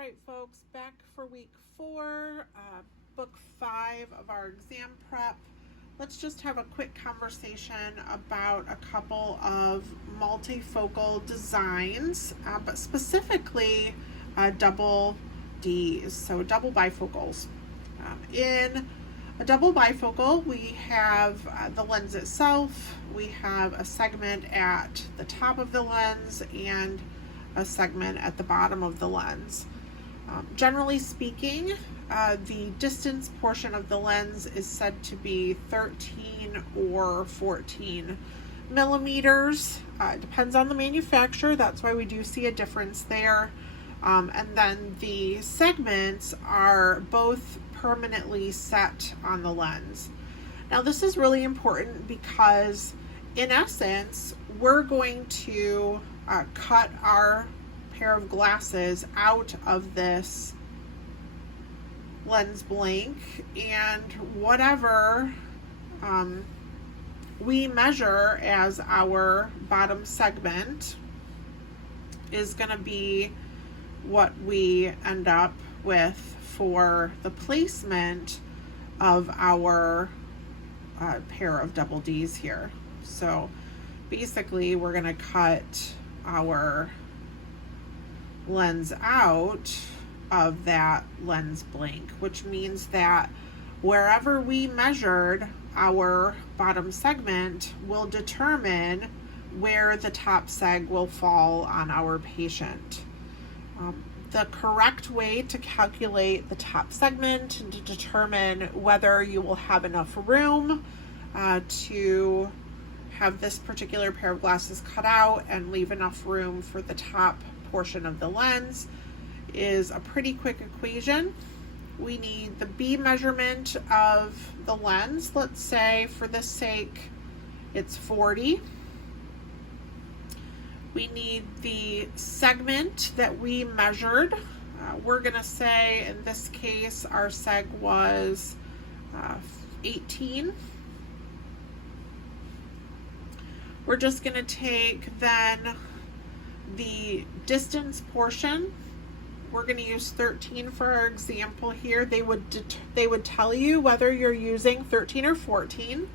right, folks, back for week 4, book 5 of our exam prep. Let's just have a quick conversation about a couple of multifocal designs, but specifically double Ds, so double bifocals. In a double bifocal, we have the lens itself, we have a segment at the top of the lens, and a segment at the bottom of the lens. Generally speaking, the distance portion of the lens is said to be 13 or 14 millimeters. It depends on the manufacturer. That's why we do see a difference there. And then the segments are both permanently set on the lens. Now, this is really important because, in essence, we're going to cut our pair of glasses out of this lens blank, and whatever we measure as our bottom segment is going to be what we end up with for the placement of our pair of double Ds here. So basically we're going to cut our lens out of that lens blank, which means that wherever we measured our bottom segment will determine where the top seg will fall on our patient. The correct way to calculate the top segment and to determine whether you will have enough room to have this particular pair of glasses cut out and leave enough room for the top portion of the lens is a pretty quick equation. We need the B measurement of the lens. Let's say, for this sake, it's 40. We need the segment that we measured. We're going to say, in this case, our seg was 18. We're just going to take then the distance portion. We're going to use 13 for our example here. They would tell you whether you're using 13 or 14.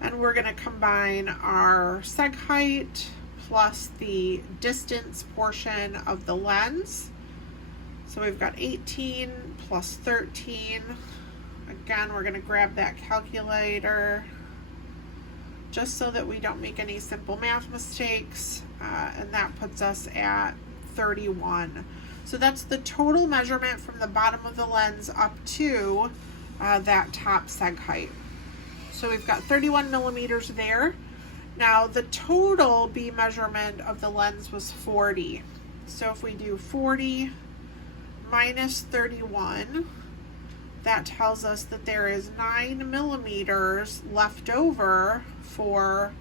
And we're going to combine our seg height plus the distance portion of the lens. So we've got 18 plus 13. Again, we're going to grab that calculator just so that we don't make any simple math mistakes, and that puts us at 31. So that's the total measurement from the bottom of the lens up to that top seg height. So we've got 31 millimeters there. Now the total B measurement of the lens was 40. So if we do 40 minus 31, that tells us that there is 9 millimeters left over for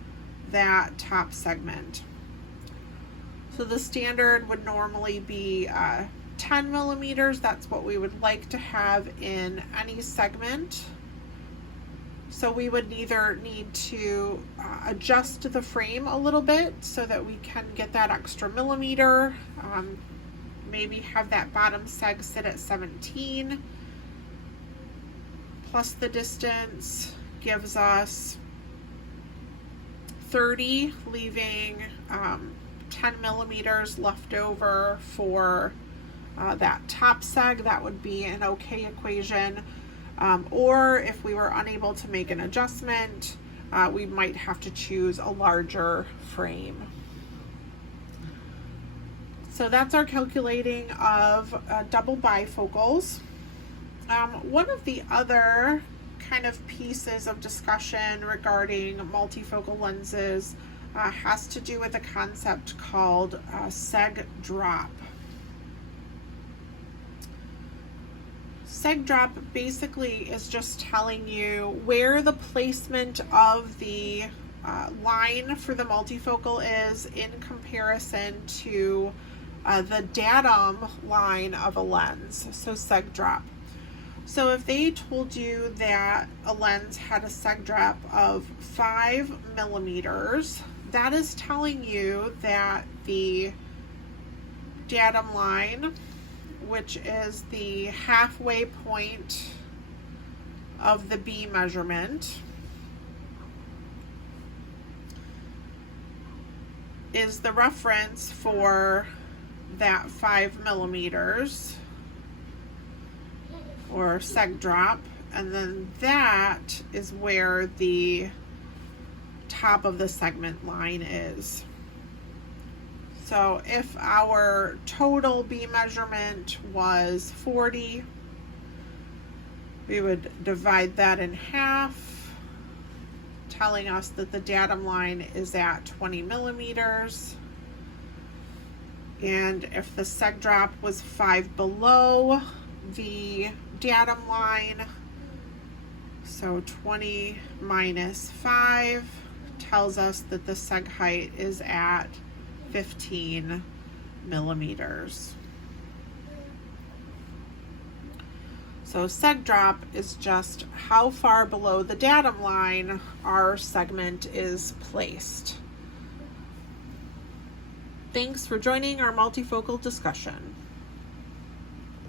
that top segment. So the standard would normally be 10 millimeters. That's what we would like to have in any segment. So we would either need to adjust the frame a little bit so that we can get that extra millimeter. Maybe have that bottom seg sit at 17. Plus the distance gives us 30, leaving 10 millimeters left over for that top seg. That would be an okay equation. Or if we were unable to make an adjustment, we might have to choose a larger frame. So that's our calculating of double bifocals. One of the other kind of pieces of discussion regarding multifocal lenses has to do with a concept called seg drop. Seg drop basically is just telling you where the placement of the line for the multifocal is in comparison to the datum line of a lens, so seg drop. So if they told you that a lens had a seg drop of 5 millimeters, that is telling you that the datum line which is the halfway point of the B measurement, is the reference for that 5 millimeters or seg drop, and then that is where the top of the segment line is. So if our total B measurement was 40, we would divide that in half, telling us that the datum line is at 20 millimeters. And if the seg drop was 5 below the datum line, so 20 minus 5 tells us that the seg height is at 15 millimeters. So seg drop is just how far below the datum line our segment is placed. Thanks for joining our multifocal discussion.